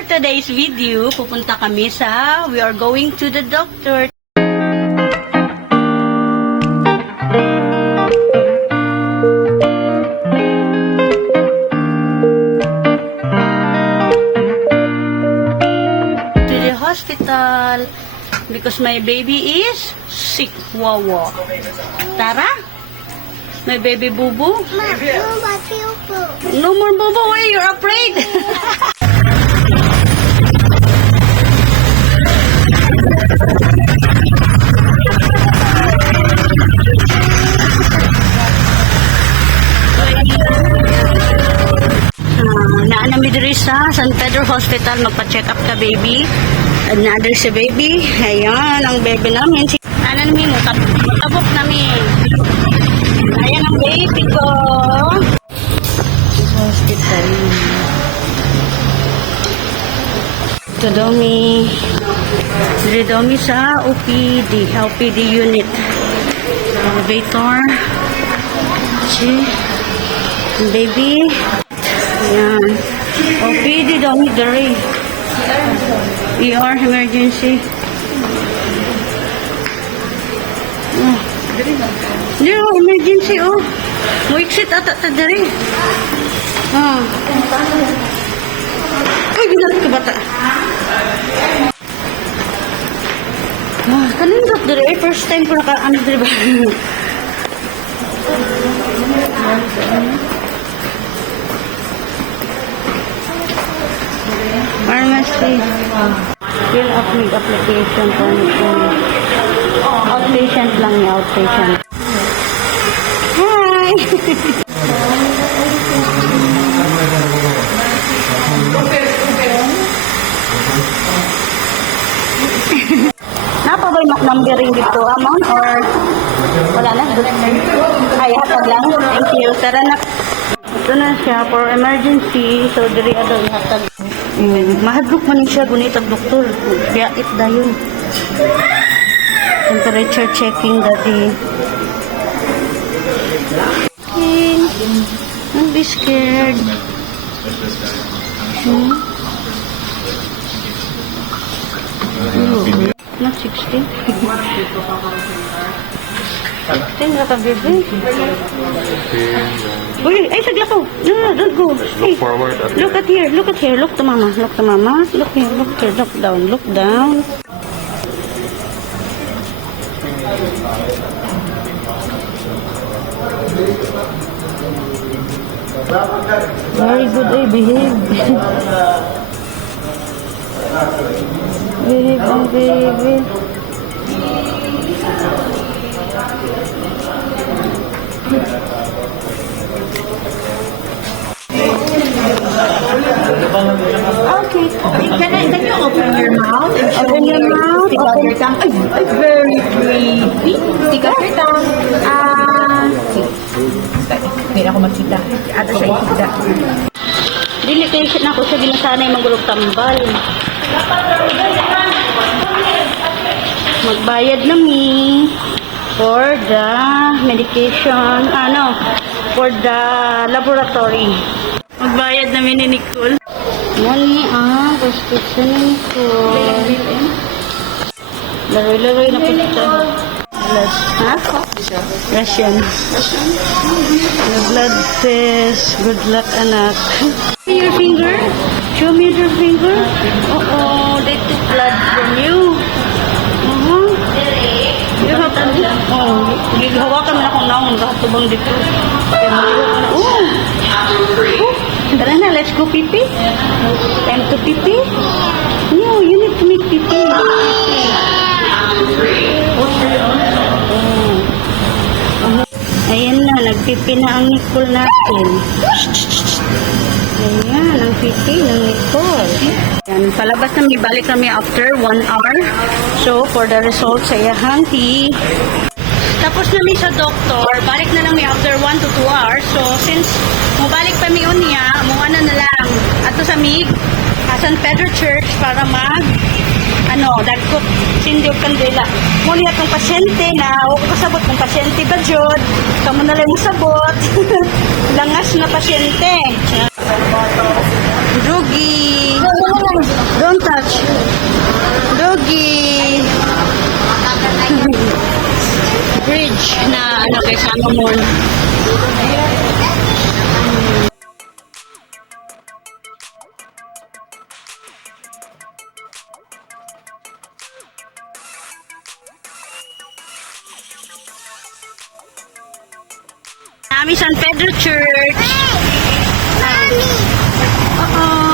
For today's video, pupunta kami we are going to the doctor. To the hospital because my baby is sick. Wawa. Tara? My baby boo-boo? No more boo-boo. Why you're afraid? Naanami diri sa San Pedro Hospital, magpa-check up ka baby. Another si baby. Ayan, ang baby namin. Anan mi mo, tabok namin. Ayan ang baby ko. Hospital. Ito domi. Diri domi sa OPD unit. Elevator. Si baby. Ayan. OPD domi diri. ER emergency. Hindi, emergency, oh. Mo-exit ata ta diri. Ay, ginat ka bata. Kanindot diri. First time ko ano diri ba? Pharmacy. Fill up with application for outpatient lang niya, outpatient. Hi! Napabay numbering dito, amount or wala na? Ay, hatag lang. Thank you. Tara na. Ito na siya for emergency. So, diri adong hatag. Mahadlok man siya gunit ang doktor. Kaya dayon. Temperature checking daddy. Don't be scared. Not 16. 16 na ka, baby. Uy, ay, sagla ko. No, don't go. Hey, look at here. Look at here. Look to mama. Look to mama. Look here. Look here. Look down. Look down. Very good, behave. Behave ang baby. Okay. Can you open your mouth and show Open me your mouth. stick out your tongue? Ay, very creepy. Stick out your tongue. Hindi na ako makita. Ato siya ikita. Dili kayo na ako siya ginasanay magulog tambal. Magbayad na mi for the medication, for the laboratory. Magbayad na mi ni Nicole. Money prescription ni Nicole. Laroy-laroy na po ito. Russian. The blood test. Good luck, anak. Show me your finger. Show me your finger. They took blood from you. You have to do. Hawakan mo na akong naong. Kakatubang dito. Tara na, let's go pipi. Time to pipi. No, you need to make pipi. Ayan na, nagpipi na ang Nicole natin. Ayan, ang pipi ng Nicole. Ayan, palabas na, balik kami after 1 hour. So, for the results, ayan, tapos na mi sa doktor, balik na lang mi after 1 to 2 hours. So, since mubalik pa mi unya, muha na lang. Ato sa mig, San Pedro Church para dagkot sindiog kandila. Muli atong pasyente na, o kasabot ng pasyente ba jud, kamo na lang sabot. Langas na pasyente. Drugi. na ano kay Salomon. Kami San Pedro Church. Oo.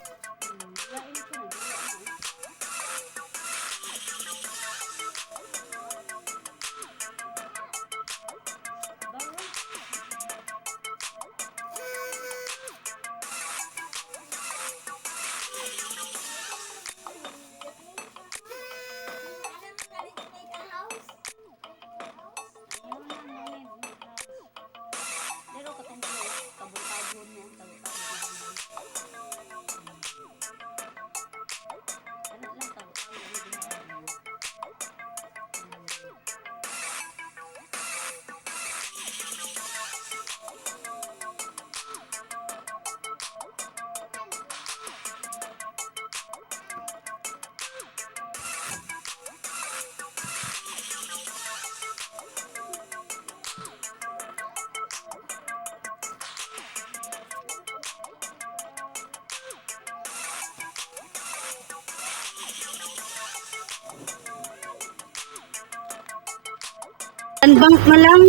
Land bank na lang.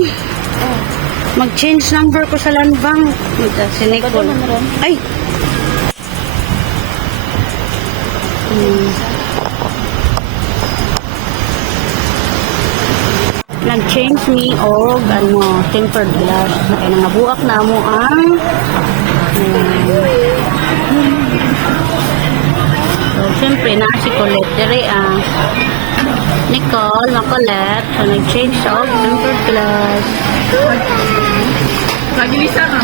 Mag-change number ko sa land bank. Si Nicole. Ay! Nag-change me og ano, tempered glass. Kaya nangabuak na mo ang so, siyempre na si Colette. Dere Nicole, makulit. So, nag-change siya og tempered glass. Nagilisa ka.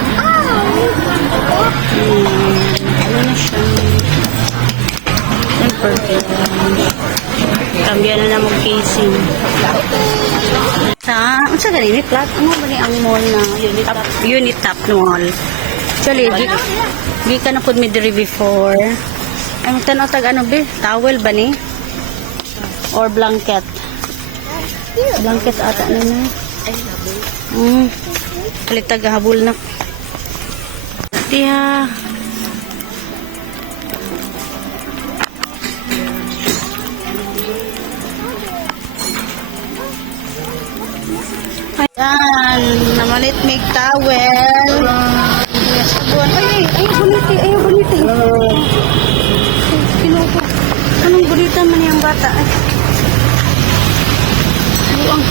Ano na siya? Tempered glass. Kambyan na na mag-casing. Ang sa ganini, flat. Ano ba ni ang mall na unit top mall? Actually, di ka na po midri before. Ang tanaw tag ano ba? Towel ba ni? Or blanket? Blanket ata na na. Kalit tag habol na. Tiya. Ayan, namalit may towel. Sabon. Ay, buniti, Kinuko. Anong bunita man yung bata? Ay. Buang.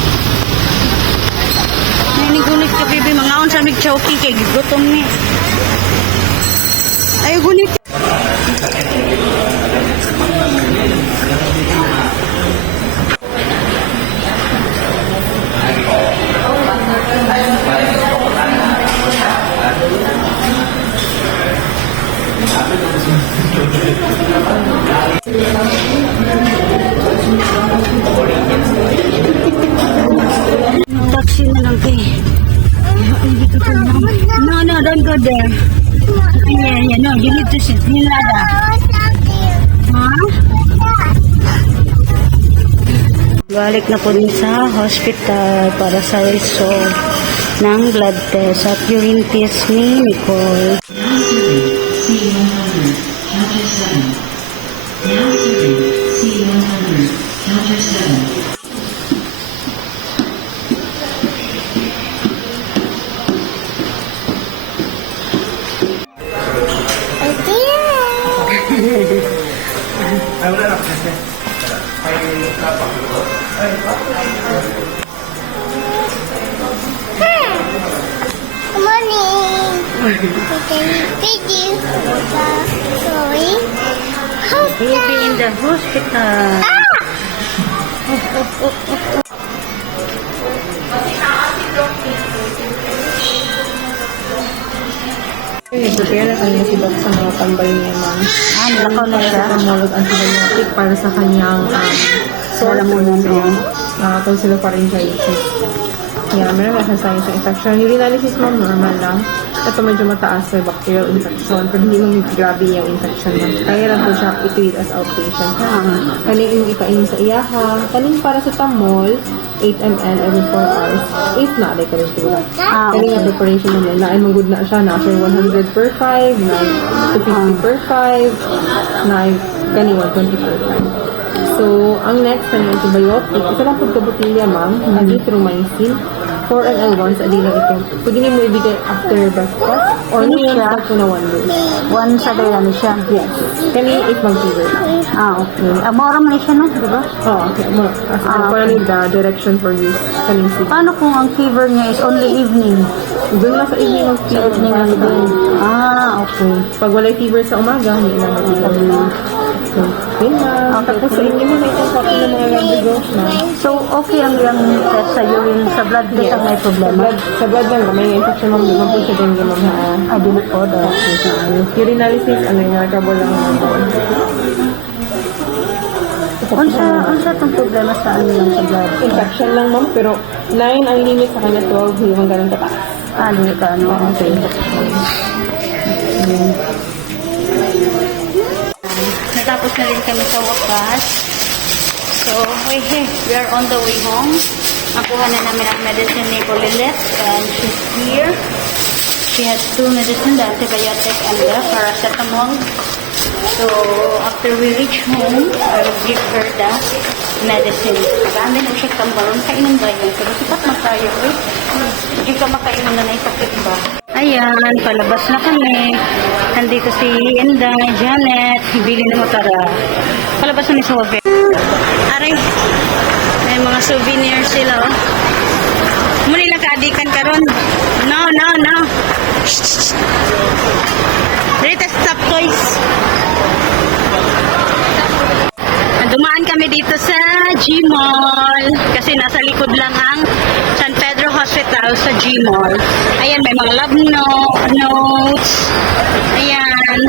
Ninigunit ka, baby. Mangaon sa mig chowki kay gutom ni. Ay, gunit. Taxi na lang kay. No, don't go there. Yeah, no, you need to sit. Nilada. Huh? Balik na po din sa hospital para sa result ng blood test at urine test ni Nicole. Good morning. Thank you. Sorry. Baby in the hospital. Kaya na kanya si Doc sa mga tambay niya, ma'am. Nakaw na siya. Pamulog antibiotic para sa kanyang Wala mo na tonsilopharyngitis. Yeah, meron nga siyang signs ng infection. Urinalysis mo, normal lang. Ito medyo mataas sa bacterial infection. Pero hindi mo grabe yung infection mo. Kaya lang po siya i-treat as outpatient. Kaning yung ipainom sa iyaha. Kaning paracetamol, 8 ml every 4 hours. If not, they can do that. Kaning nga preparation naman, na ay manggod na siya. Na siya 100 per 5, na 250 per 5, na kaning 120 per 5. So, ang next na yung antibiotic, isa lang po kabutilya, ma'am, azithromycin, 4 ml once a day lang ito. Pwede niyo mo ibigay after breakfast, or Ano niyo siya? start po na 1 day. Once a day ano siya? Yes. Kani 8 month fever. Okay. Mora man siya, no? Diba? Oh, okay. Mo, para ni the direction for use. Kaning sig. Paano kung ang fever niya is only evening? Doon lang sa evening mag Sa fever. evening ang day. Okay. Pag walay fever sa umaga, hindi na mag-fever. So, yun na. Okay. Tapos sa inyo mo na itong copy ng mga lab results na. So, okay ang yung test sa urine, sa blood test ang may problema? Sa blood lang, may infection mong di man po siya din gamang ha. Dili po, dahil Urinalysis, ano yung nakakabol lang naman doon. Unsa itong problema sa ano lang sa blood? Infection lang ma'am, pero 9 ang limit sa kanya, 12 hindi man ganun kataas. Dili ka, ano? Okay. Natapos na rin kami sa wakas. So, we are on the way home. Nakuha na namin ang medicine ni Polilet, and she's here. She has 2 medicine, the antibiotic and the paracetamol. So, after we reach home, I will give her the medicine. Pag-amin na siya kambaron, kainom ba yun? Pero sipat magtayo, eh. Hindi ka makainom na naisakit ba? Ayan, palabas na kami. Nandito si Inday, Janet, bili na mo tara. Palabas na ni sa wabe. Aray, may mga souvenirs sila, oh. Muli lang kaadikan ka ron. No. Rita, stop toys. Dumaan kami dito sa G-Mall kasi nasa likod lang ang San Pedro Hospital sa G-Mall. Ayan, may mga love notes. Ayan.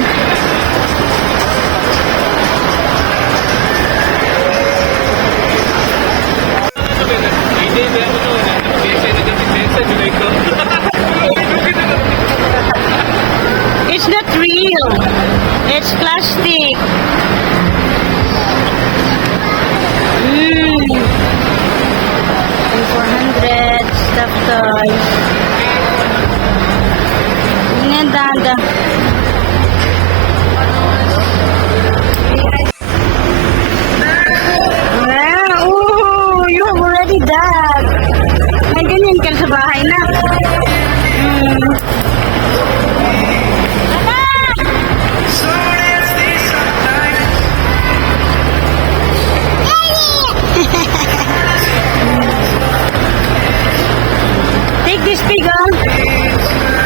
It's not real. It's plastic. Mm. 400 stuffed toys. Ang ganda. Wow! You have already done. May ganyan ka sa bahay na. Take this pig, oh.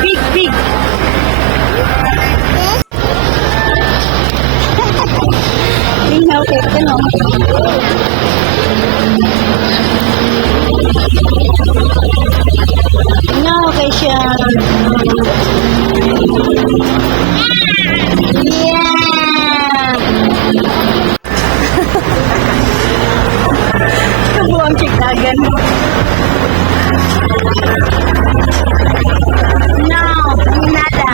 Pig. Tingnan ko ito, no? No, okay siya. Yeah! Buang chikagan. No, nada.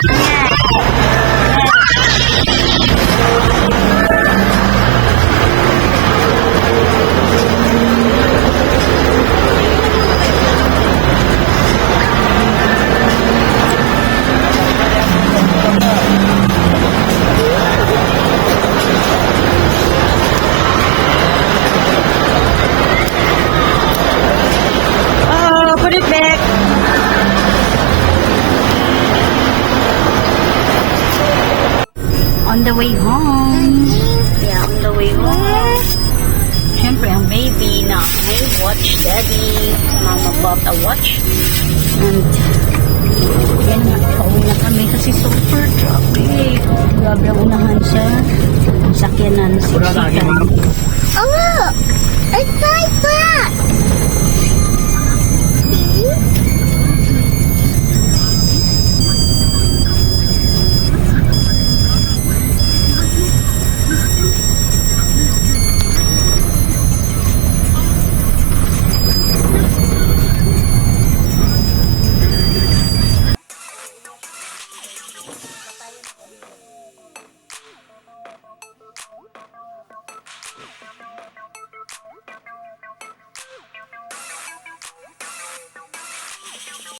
Oh, put it back. On the way home. Yeah, on the way home. Siyempre, ang baby na may watch, daddy. Mama bought a watch. And, yan na, pauwi na kami kasi super traffic. Grabe ang unahan sa sakyanan. Oh, look! It's like that!